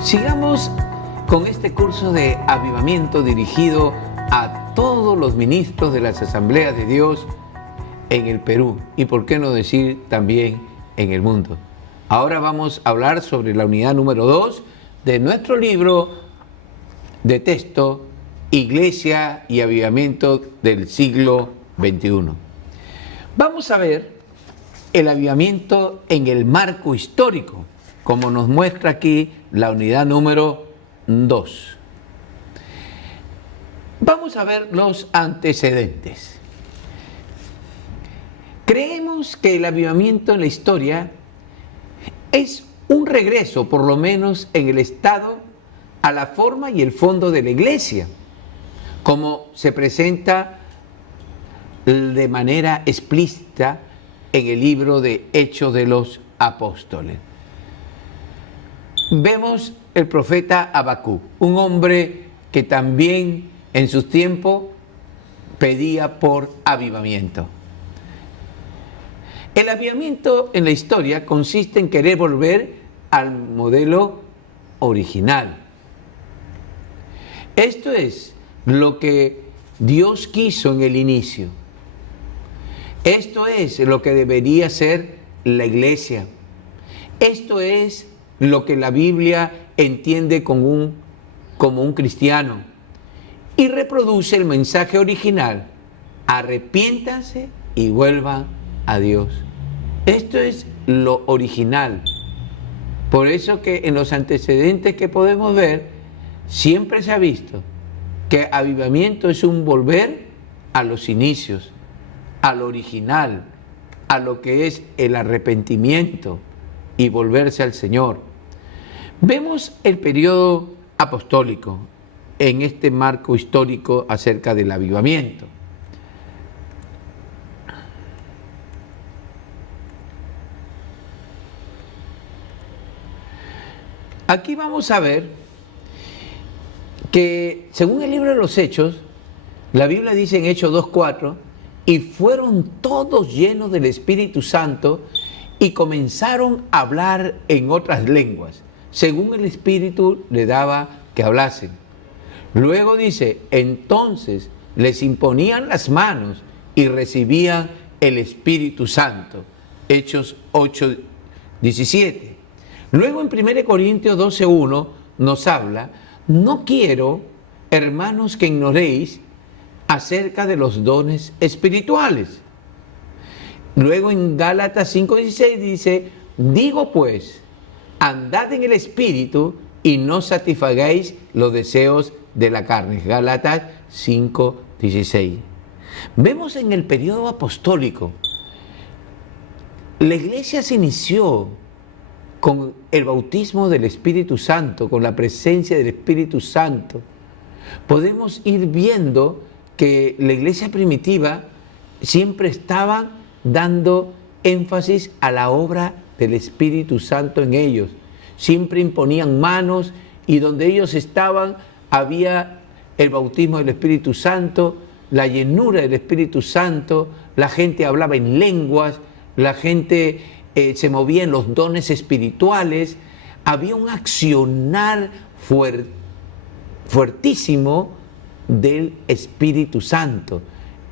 Sigamos con este curso de avivamiento dirigido a todos los ministros de las Asambleas de Dios en el Perú y, por qué no decir, también en el mundo. Ahora vamos a hablar sobre la unidad número 2 de nuestro libro de texto Iglesia y Avivamiento del siglo XXI. Vamos a ver el avivamiento en el marco histórico, como nos muestra aquí la unidad número 2. Vamos a ver los antecedentes. Creemos que el avivamiento en la historia es un regreso, por lo menos en el Estado, a la forma y el fondo de la Iglesia, como se presenta de manera explícita en el libro de Hechos de los Apóstoles. Vemos el profeta Habacuc, un hombre que también en sus tiempos pedía por avivamiento. El avivamiento en la historia consiste en querer volver al modelo original. Esto es lo que Dios quiso en el inicio. Esto es lo que debería ser la iglesia. Esto es lo que la Biblia entiende como un cristiano. Y reproduce el mensaje original: arrepiéntanse y vuelvan a Dios. Esto es lo original. Por eso que en los antecedentes que podemos ver, siempre se ha visto que avivamiento es un volver a los inicios, a lo original, a lo que es el arrepentimiento y volverse al Señor. Vemos el periodo apostólico en este marco histórico acerca del avivamiento. Aquí vamos a ver que, según el libro de los Hechos, la Biblia dice en Hechos 2:4, y fueron todos llenos del Espíritu Santo y comenzaron a hablar en otras lenguas, según el Espíritu le daba que hablasen. Luego dice, entonces les imponían las manos y recibían el Espíritu Santo. Hechos 8:17. Luego en 1 Corintios 12:1 nos habla, no quiero, hermanos, que ignoréis acerca de los dones espirituales. Luego en Gálatas 5:16 dice, digo pues, andad en el Espíritu y no satisfagáis los deseos de la carne. Gálatas 5:16. Vemos en el periodo apostólico, la iglesia se inició con el bautismo del Espíritu Santo, con la presencia del Espíritu Santo. Podemos ir viendo que la iglesia primitiva siempre estaba dando énfasis a la obra del Espíritu Santo en ellos. Siempre imponían manos y donde ellos estaban había el bautismo del Espíritu Santo, la llenura del Espíritu Santo, la gente hablaba en lenguas, la gente se movía en los dones espirituales, había un accionar fuertísimo del Espíritu Santo.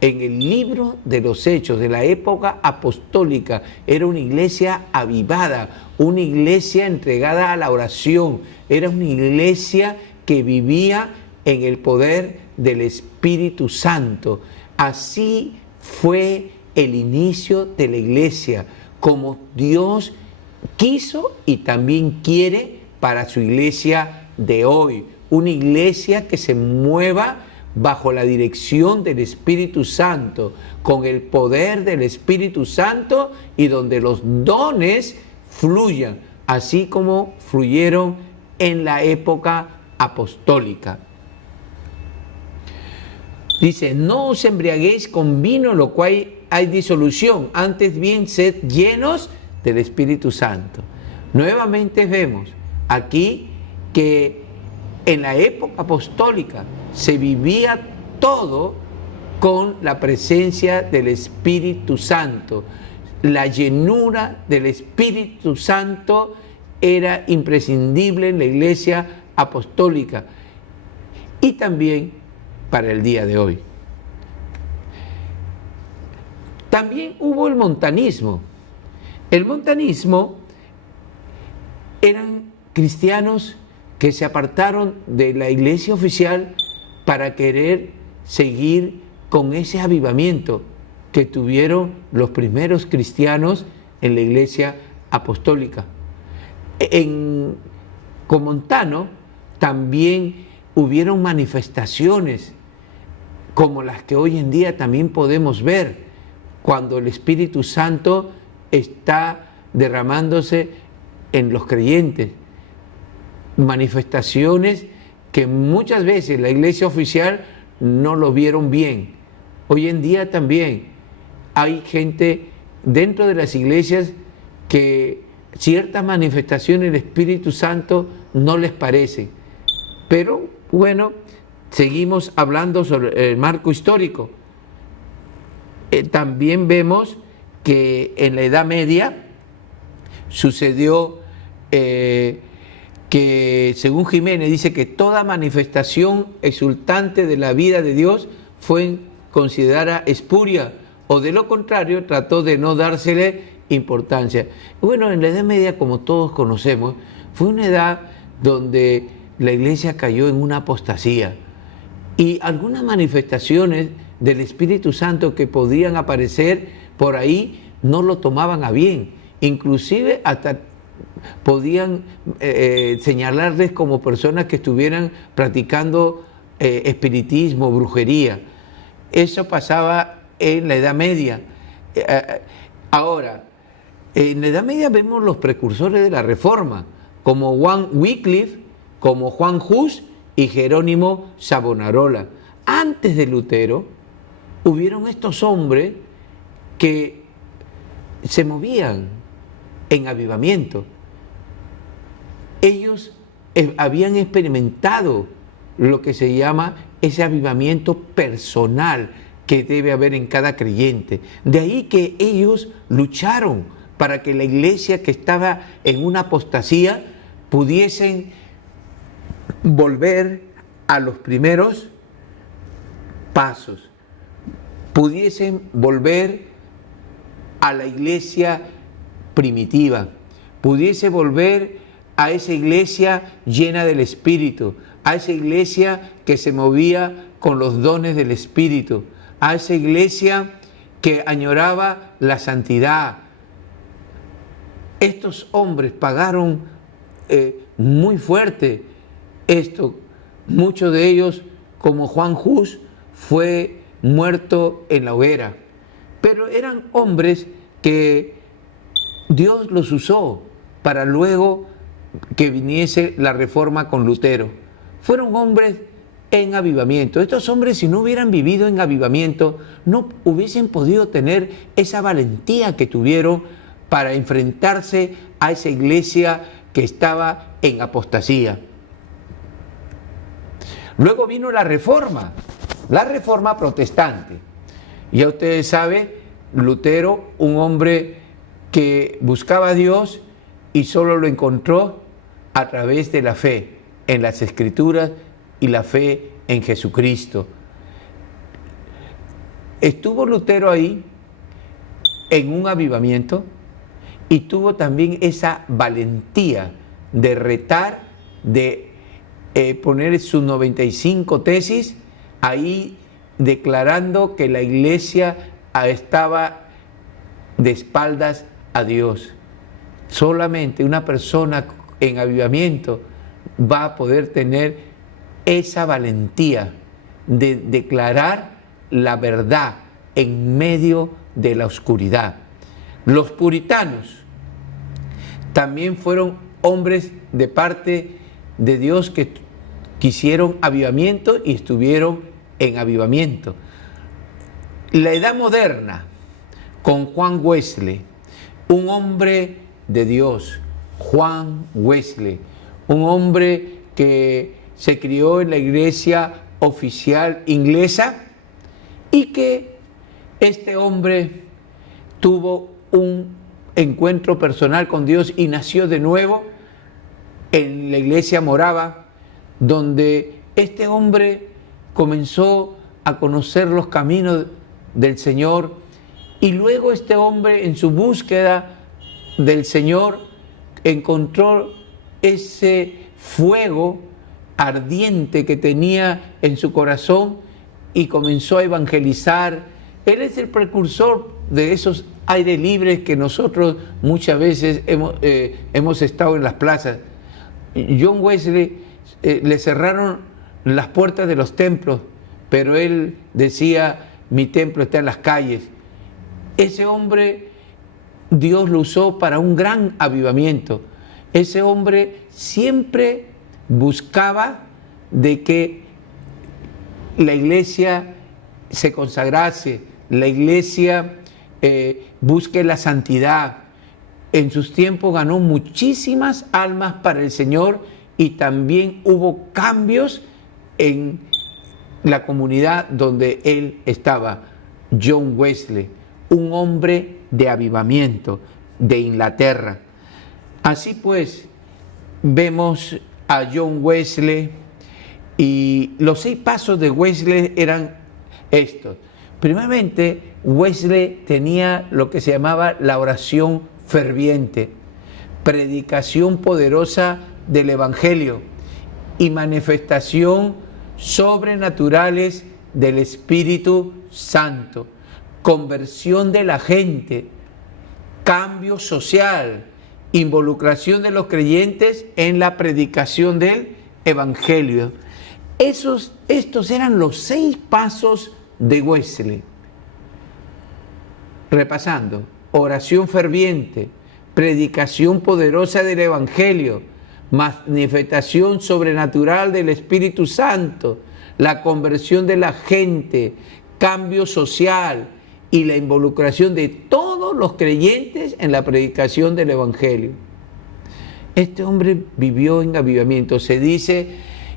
En el libro de los Hechos de la época apostólica era una iglesia avivada, una iglesia entregada a la oración, era una iglesia que vivía en el poder del Espíritu Santo. Así fue el inicio de la iglesia, como Dios quiso y también quiere para su iglesia de hoy. Una iglesia que se mueva bajo la dirección del Espíritu Santo, con el poder del Espíritu Santo y donde los dones fluyan, así como fluyeron en la época apostólica. Dice, no os embriaguéis con vino, lo cual hay disolución, antes bien sed llenos del Espíritu Santo. Nuevamente vemos aquí que en la época apostólica se vivía todo con la presencia del Espíritu Santo. La llenura del Espíritu Santo era imprescindible en la Iglesia apostólica y también para el día de hoy. También hubo el montanismo. El montanismo eran cristianos que se apartaron de la iglesia oficial para querer seguir con ese avivamiento que tuvieron los primeros cristianos en la iglesia apostólica. Con Montano también hubieron manifestaciones como las que hoy en día también podemos ver cuando el Espíritu Santo está derramándose en los creyentes. Manifestaciones que muchas veces la iglesia oficial no lo vieron bien. Hoy en día también hay gente dentro de las iglesias que ciertas manifestaciones del Espíritu Santo no les parecen. Pero bueno, seguimos hablando sobre el marco histórico. También vemos que en la Edad Media sucedió que, según Jiménez, dice que toda manifestación exultante de la vida de Dios fue considerada espuria, o de lo contrario trató de no dársele importancia. Bueno, en la Edad Media, como todos conocemos, fue una edad donde la iglesia cayó en una apostasía y algunas manifestaciones del Espíritu Santo que podían aparecer por ahí no lo tomaban a bien, inclusive hasta podían señalarles como personas que estuvieran practicando espiritismo, brujería. Eso pasaba en la Edad Media. Ahora, en la Edad Media vemos los precursores de la Reforma, como Juan Wycliffe, como Juan Hus y Jerónimo Savonarola. Antes de Lutero, hubieron estos hombres que se movían en avivamiento. Ellos habían experimentado lo que se llama ese avivamiento personal que debe haber en cada creyente. De ahí que ellos lucharon para que la iglesia que estaba en una apostasía pudiesen volver a los primeros pasos, pudiesen volver a la iglesia primitiva, pudiese volver a esa iglesia llena del Espíritu, a esa iglesia que se movía con los dones del Espíritu, a esa iglesia que añoraba la santidad. Estos hombres pagaron muy fuerte esto. Muchos de ellos, como Juan Hus, fue muerto en la hoguera. Pero eran hombres que Dios los usó para luego que viniese la Reforma con Lutero. Fueron hombres en avivamiento. Estos hombres, si no hubieran vivido en avivamiento, no hubiesen podido tener esa valentía que tuvieron para enfrentarse a esa iglesia que estaba en apostasía. Luego vino la Reforma protestante. Ya ustedes saben, Lutero, un hombre que buscaba a Dios y solo lo encontró a través de la fe en las Escrituras y la fe en Jesucristo. Estuvo Lutero ahí en un avivamiento y tuvo también esa valentía de retar, de poner sus 95 tesis ahí, declarando que la iglesia estaba de espaldas a Dios. Solamente una persona en avivamiento va a poder tener esa valentía de declarar la verdad en medio de la oscuridad. Los puritanos también fueron hombres de parte de Dios que quisieron avivamiento y estuvieron en avivamiento. La edad moderna, con Juan Wesley, un hombre de Dios, Juan Wesley, un hombre que se crió en la iglesia oficial inglesa y que este hombre tuvo un encuentro personal con Dios y nació de nuevo, en la iglesia moraba, donde este hombre comenzó a conocer los caminos del Señor, y luego este hombre, en su búsqueda del Señor, encontró ese fuego ardiente que tenía en su corazón y comenzó a evangelizar. Él es el precursor de esos aires libres que nosotros muchas veces hemos estado en las plazas. John Wesley le cerraron las puertas de los templos, pero él decía: mi templo está en las calles. Ese hombre, Dios lo usó para un gran avivamiento. Ese hombre siempre buscaba de que la iglesia se consagrase, la iglesia busque la santidad. En sus tiempos ganó muchísimas almas para el Señor, y también hubo cambios en la comunidad donde él estaba. John Wesley, un hombre de avivamiento de Inglaterra. Así pues, vemos a John Wesley, y los 6 pasos de Wesley eran estos. Primeramente, Wesley tenía lo que se llamaba la oración ferviente, predicación poderosa del Evangelio y manifestación sobrenaturales del Espíritu Santo, conversión de la gente, cambio social, involucración de los creyentes en la predicación del Evangelio. Estos eran los 6 pasos de Wesley. Repasando: oración ferviente, predicación poderosa del Evangelio, manifestación sobrenatural del Espíritu Santo, la conversión de la gente, cambio social y la involucración de todos los creyentes en la predicación del Evangelio. Este hombre vivió en avivamiento. Se dice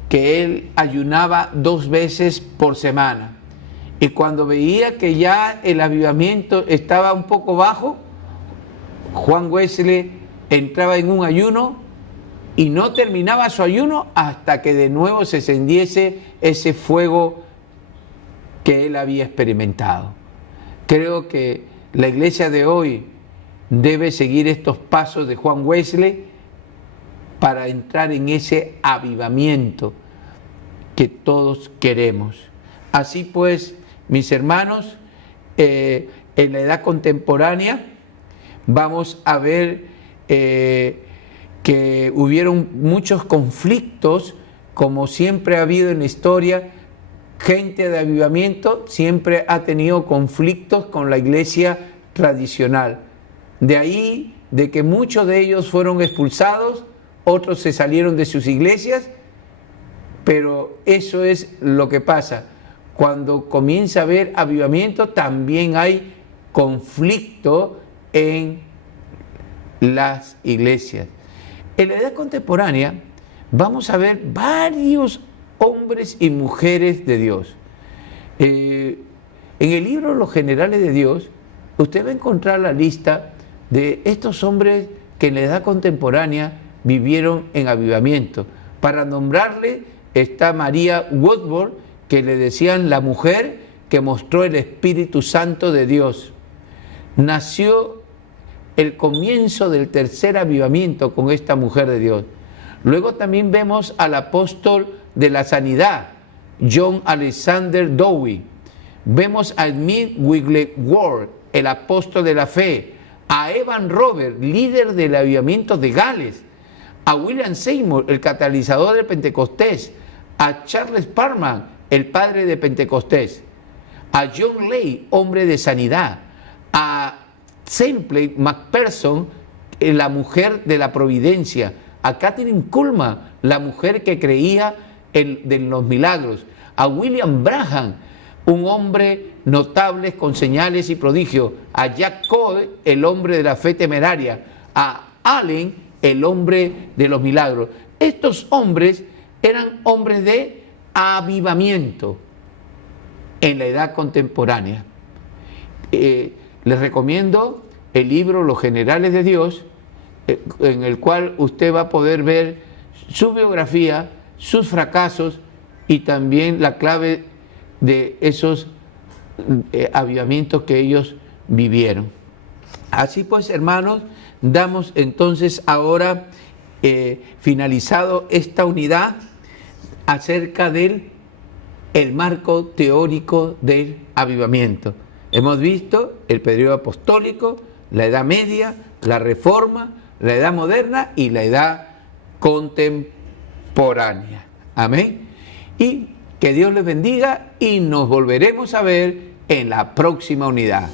que él ayunaba 2 veces por semana, y cuando veía que ya el avivamiento estaba un poco bajo, Juan Wesley entraba en un ayuno y no terminaba su ayuno hasta que de nuevo se encendiese ese fuego que él había experimentado. Creo que la iglesia de hoy debe seguir estos pasos de Juan Wesley para entrar en ese avivamiento que todos queremos. Así pues, mis hermanos, en la edad contemporánea vamos a ver que hubieron muchos conflictos, como siempre ha habido en la historia. Gente de avivamiento siempre ha tenido conflictos con la iglesia tradicional. De ahí de que muchos de ellos fueron expulsados, otros se salieron de sus iglesias, pero eso es lo que pasa. Cuando comienza a haber avivamiento, también hay conflicto en las iglesias. En la edad contemporánea vamos a ver varios hombres y mujeres de Dios. En el libro Los Generales de Dios, usted va a encontrar la lista de estos hombres que en la edad contemporánea vivieron en avivamiento. Para nombrarle está María Woodworth, que le decían la mujer que mostró el Espíritu Santo de Dios. Nació el comienzo del tercer avivamiento con esta mujer de Dios. Luego también vemos al apóstol de la sanidad, John Alexander Dowie. Vemos a Smith Wigglesworth, el apóstol de la fe, a Evan Roberts, líder del avivamiento de Gales, a William Seymour, el catalizador de Pentecostés, a Charles Parham, el padre de Pentecostés, a John Lay, hombre de sanidad, a Semple McPherson, la mujer de la providencia, a Catherine Kuhlman, la mujer que creía en los milagros, a William Branham, un hombre notable con señales y prodigios, a Jack Coe, el hombre de la fe temeraria, a Allen, el hombre de los milagros. Estos hombres eran hombres de avivamiento en la edad contemporánea. Les recomiendo el libro Los Generales de Dios, en el cual usted va a poder ver su biografía, sus fracasos y también la clave de esos avivamientos que ellos vivieron. Así pues, hermanos, damos entonces ahora finalizado esta unidad acerca del marco teórico del avivamiento. Hemos visto el periodo apostólico, la Edad Media, la Reforma, la Edad Moderna y la Edad Contemporánea. Amén. Y que Dios les bendiga y nos volveremos a ver en la próxima unidad.